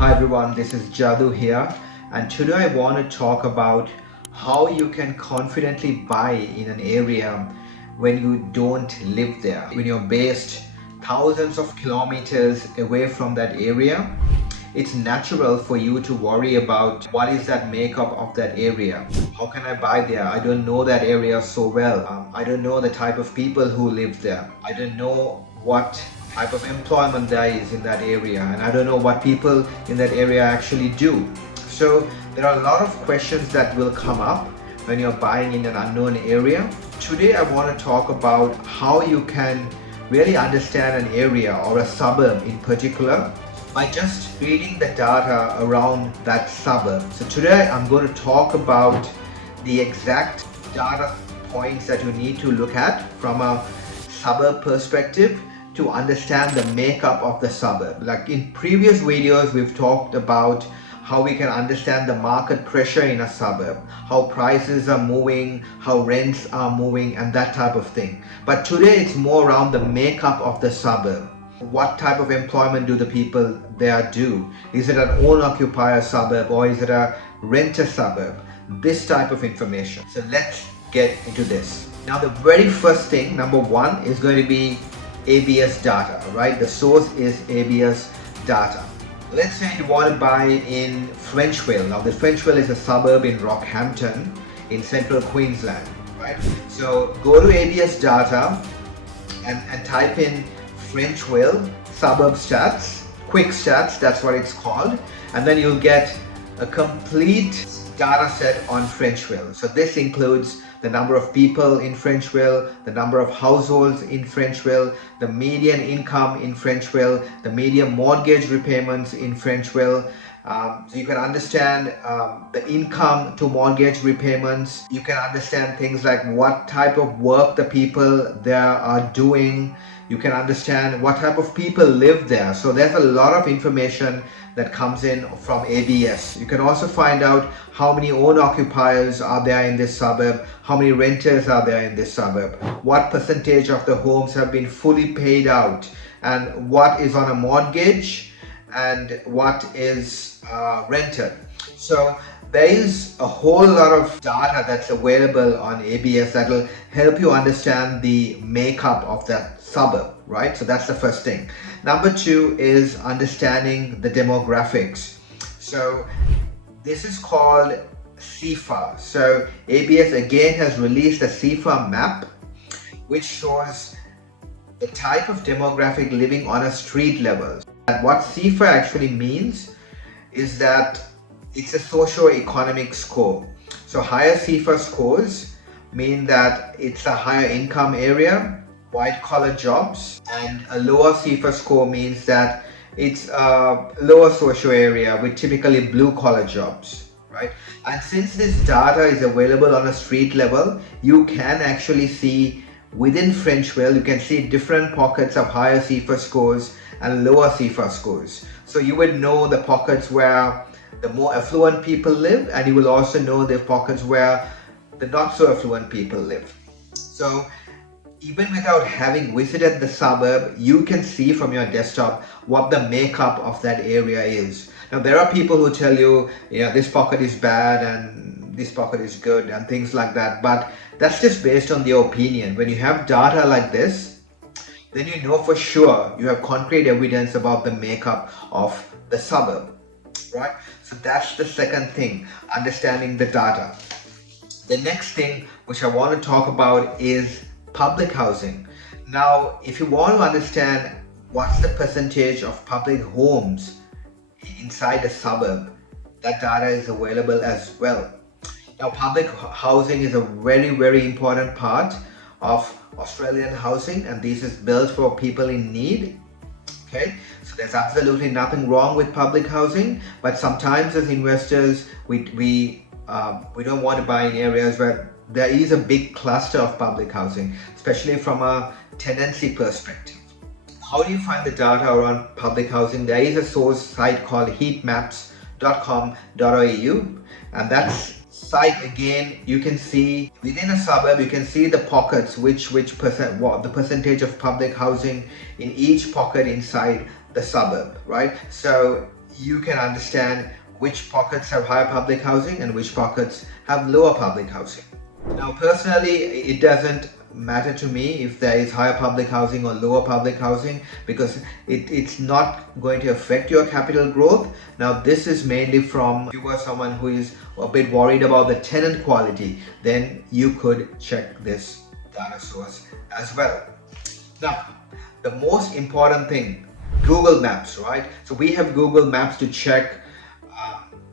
Hi everyone, this is Jathu here, and today I want to talk about how you can confidently buy in an area when you don't live there. When you're based thousands of kilometers away from that area, it's natural for you to worry about what is that makeup of that area. How can I buy there? I don't know that area so well. I don't know the type of people who live there. I don't know what type of employment there is in that area, and I don't know what people in that area actually do. So there are a lot of questions that will come up when you're buying in an unknown area. Today I want to talk about how you can really understand an area or a suburb in particular by just reading the data around that suburb. So today I'm going to talk about the exact data points that you need to look at from a suburb perspective to understand the makeup of the suburb. Like in previous videos, we've talked about how we can understand the market pressure in a suburb, how prices are moving, how rents are moving, and that type of thing. But today it's more around the makeup of the suburb. What type of employment do the people there do? Is it an owner-occupier suburb or is it a renter suburb? This type of information. So let's get into this. Now the very first thing, number one, is going to be ABS data, right? The source is ABS data. Let's say you want to buy in Frenchville. Now the Frenchville is a suburb in Rockhampton in central Queensland, right? So go to ABS data and type in Frenchville suburb stats, quick stats, that's what it's called, and then you'll get a complete data set on Frenchville. So this includes the number of people in Frenchville, the number of households in Frenchville, the median income in Frenchville, the median mortgage repayments in Frenchville. So you can understand the income to mortgage repayments. You can understand things like what type of work the people there are doing. You can understand what type of people live there. So there's a lot of information that comes in from ABS. You can also find out how many owner-occupiers are there in this suburb, how many renters are there in this suburb, what percentage of the homes have been fully paid out, and what is on a mortgage and what is rented. So there is a whole lot of data that's available on ABS that will help you understand the makeup of that suburb, right? So that's the first thing. Number two is understanding the demographics. So this is called CFA. So ABS again has released a CFA map which shows the type of demographic living on a street level. And what CFA actually means is that it's a socio-economic score. So higher CFA scores mean that it's a higher income area, white collar jobs, and a lower CFA score means that it's a lower socio area with typically blue collar jobs, right? And since this data is available on a street level, you can actually see within Frenchville, you can see different pockets of higher CFA scores and lower CFA scores. So you would know the pockets where the more affluent people live, and you will also know the pockets where the not so affluent people live. So even without having visited the suburb, you can see from your desktop what the makeup of that area is. Now there are people who tell you, this pocket is bad and this pocket is good and things like that, but that's just based on their opinion. When you have data like this, then you know for sure you have concrete evidence about the makeup of the suburb, right? So that's the second thing, understanding the data. The next thing which I want to talk about is public housing. Now, if you want to understand what's the percentage of public homes inside a suburb, that data is available as well. Now, public housing is a very, very important part of Australian housing, and this is built for people in need. Okay, so there's absolutely nothing wrong with public housing, but sometimes as investors, we don't want to buy in areas where there is a big cluster of public housing, especially from a tenancy perspective. How do you find the data around public housing? There is a source site called heatmaps.com.au, and that's site again, you can see within a suburb, you can see the pockets, what the percentage of public housing in each pocket inside the suburb, right? So you can understand which pockets have higher public housing and which pockets have lower public housing. Now, personally, it doesn't matter to me if there is higher public housing or lower public housing, because it's not going to affect your capital growth. Now, this is mainly from, if you were someone who is a bit worried about the tenant quality, then you could check this data source as well. Now, the most important thing, Google Maps, right? So we have Google Maps to check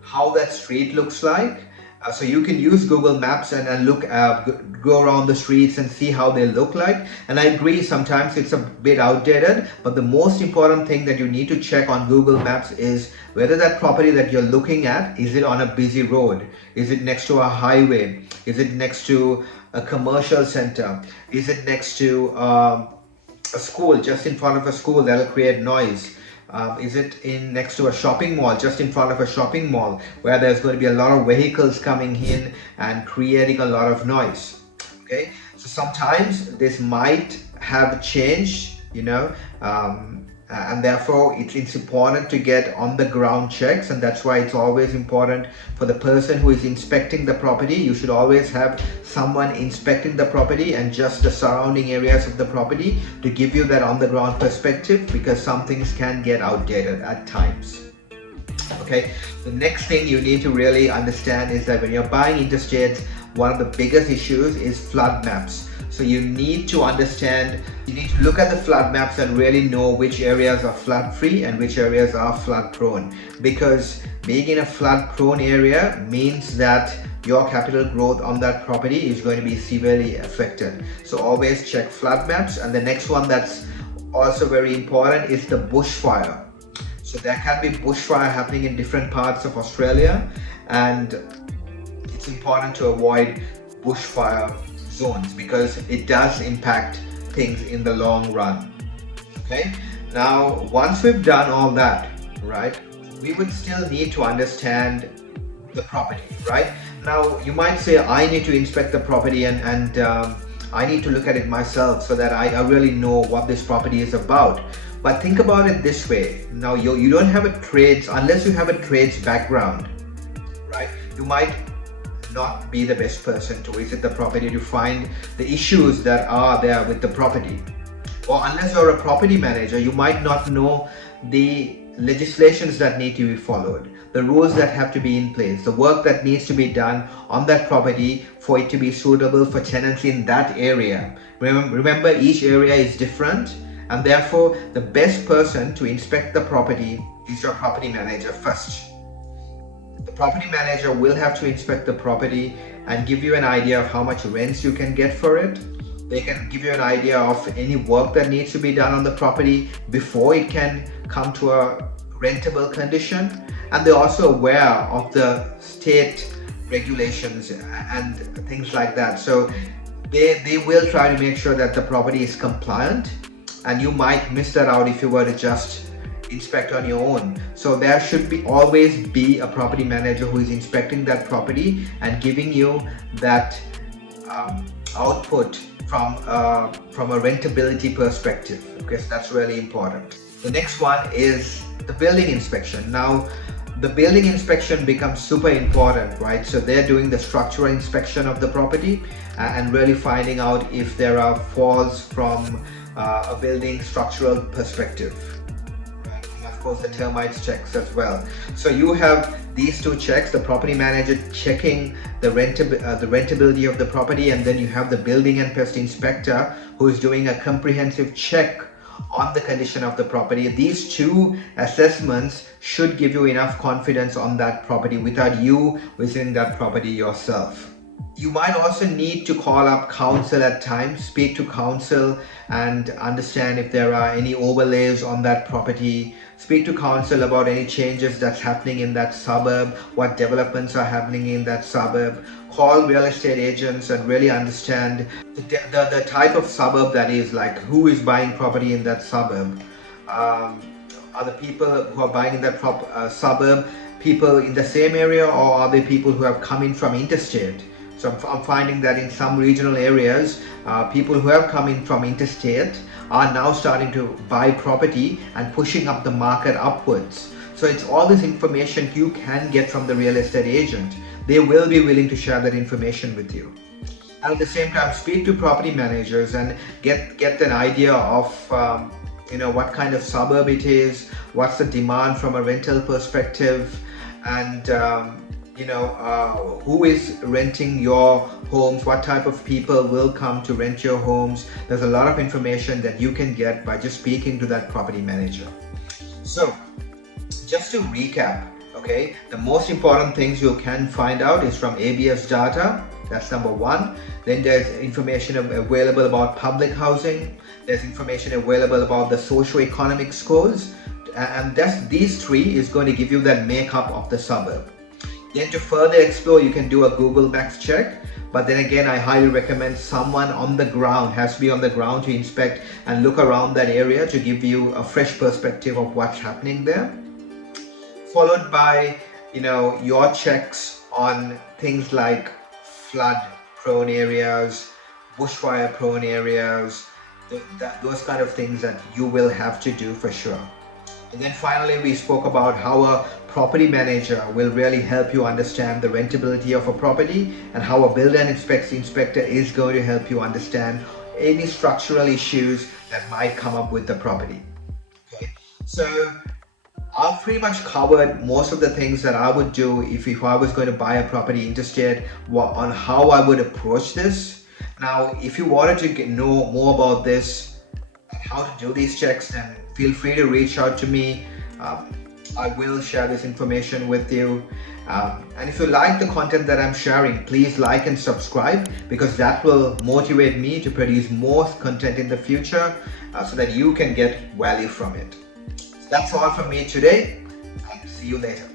how that street looks like. So you can use Google Maps and look, go around the streets and see how they look like. And I agree, sometimes it's a bit outdated, but the most important thing that you need to check on Google Maps is whether that property that you're looking at, is it on a busy road? Is it next to a highway? Is it next to a commercial center? Is it next to a school, just in front of a school that'll create noise? Is it next to a shopping mall, just in front of a shopping mall, where there's going to be a lot of vehicles coming in and creating a lot of noise? Okay, so sometimes this might have changed, and therefore it's important to get on the ground checks, and that's why it's always important for the person who is inspecting the property. You should always have someone inspecting the property and just the surrounding areas of the property to give you that on the ground perspective, because some things can get outdated at times. Okay, the next thing you need to really understand is that when you're buying interstates, one of the biggest issues is flood maps. So you need to understand, you need to look at the flood maps and really know which areas are flood free and which areas are flood prone, because being in a flood prone area means that your capital growth on that property is going to be severely affected. So always check flood maps. And the next one that's also very important is the bushfire. So there can be bushfire happening in different parts of Australia, and it's important to avoid bushfire zones because it does impact things in the long run. Okay, now once we've done all that, right, we would still need to understand the property, right? Now you might say, I need to inspect the property and I need to look at it myself so that I really know what this property is about. But think about it this way. Now you don't have a trades, unless you have a trades background, right? You might not be the best person to visit the property to find the issues that are there with the property. Or unless you're a property manager, you might not know the legislations that need to be followed, the rules that have to be in place, the work that needs to be done on that property for it to be suitable for tenancy in that area. Remember, each area is different, and therefore the best person to inspect the property is your property manager first. The property manager will have to inspect the property and give you an idea of how much rents you can get for it. They can give you an idea of any work that needs to be done on the property before it can come to a rentable condition. And they're also aware of the state regulations and things like that. So they will try to make sure that the property is compliant, and you might miss that out if you were to just inspect on your own. So there should always be a property manager who is inspecting that property and giving you that output from a rentability perspective. Okay, so that's really important. The next one is the building inspection. Now the building inspection becomes super important, right? So they're doing the structural inspection of the property and really finding out if there are faults from a building structural perspective. Of course, the termites checks as well. So you have these two checks: the property manager checking the rentability of the property, and then you have the building and pest inspector who is doing a comprehensive check on the condition of the property. These two assessments should give you enough confidence on that property without you visiting that property yourself. You might also need to call up council at times, speak to council and understand if there are any overlays on that property. Speak to council about any changes that's happening in that suburb, what developments are happening in that suburb. Call real estate agents and really understand the type of suburb that is, like who is buying property in that suburb. Are the people who are buying in that suburb people in the same area, or are they people who have come in from interstate? So I'm finding that in some regional areas, people who have come in from interstate are now starting to buy property and pushing up the market upwards. So it's all this information you can get from the real estate agent. They will be willing to share that information with you. And at the same time, speak to property managers and get an idea of what kind of suburb it is, what's the demand from a rental perspective, and who is renting your homes, what type of people will come to rent your homes. There's a lot of information that you can get by just speaking to that property manager. So just to recap, okay, the most important things you can find out is from ABS data. That's number one. Then there's information available about public housing. There's information available about the socio-economic scores. And these three is going to give you that makeup of the suburb. Then to further explore, you can do a Google Maps check. But then again, I highly recommend someone on the ground, has to be on the ground to inspect and look around that area to give you a fresh perspective of what's happening there. Followed by, your checks on things like flood prone areas, bushfire prone areas, those kind of things that you will have to do for sure. And then finally, we spoke about how a property manager will really help you understand the rentability of a property, and how a builder and inspector is going to help you understand any structural issues that might come up with the property. Okay, so I've pretty much covered most of the things that I would do if I was going to buy a property interstate, on how I would approach this. Now, if you wanted to know more about this and how to do these checks, then feel free to reach out to me. I will share this information with you. And if you like the content that I'm sharing, please like and subscribe, because that will motivate me to produce more content in the future, so that you can get value from it. That's all from me today, and see you later.